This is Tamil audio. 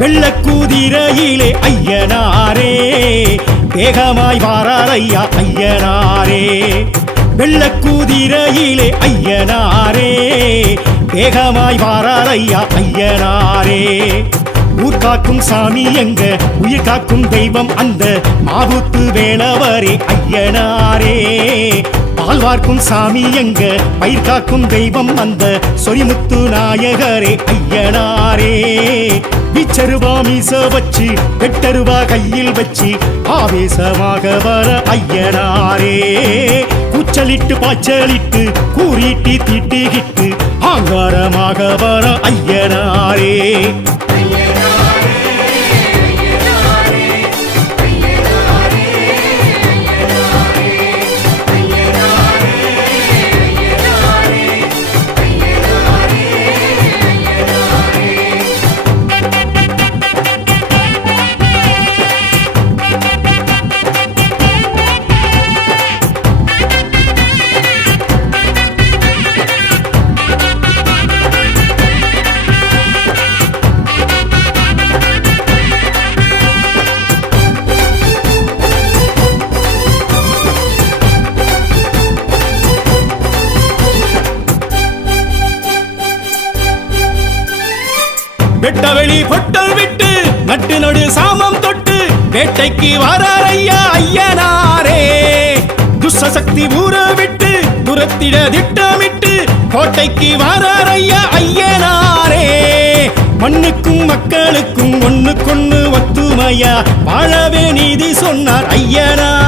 வெள்ளக்குதிரையிலே ஐயனாரே வேகமாய் வாரார் ஐயா ஐயனாரே. வெள்ளக்குதிரையிலே ஐயனாரே வேகமாய் வாரார் ஐயா ஐயனாரே. ஊர் காக்கும் சாமி எங்க உயிர் காக்கும் தெய்வம் அந்த மாவுத்து வேளவரே ஐயனாரே. பால் வார்க்கும் சாமி எங்க பயிர் காக்கும் தெய்வம் அந்த சொரிமுத்து நாயகரே ஐயனாரே. விச்சருவா மீச வச்சு வெட்டருவா கையில் வச்சு ஆவேசமாக வர ஐயனாரே. கூச்சலிட்டு பாய்ச்சலிட்டு கூறிட்டு தீட்டிக்கிட்டு ஆங்காரமாக வர ஐயனாரே. வெட்டவெளி பொட்டல் விட்டு நட்டு நடு சாமம் தொட்டு வேட்டைக்கு வாரார் ஐயா ஐயனாரே. துஷ்சக்தி ஊற விட்டு துரத்திட திட்டமிட்டு கோட்டைக்கு வாரார் ஐயா ஐயனாரே. மண்ணுக்கும் மக்களுக்கும் ஒண்ணுக்கொண்ணு ஒத்துமையா வாழவே நீதி சொன்னார் ஐயனாரே.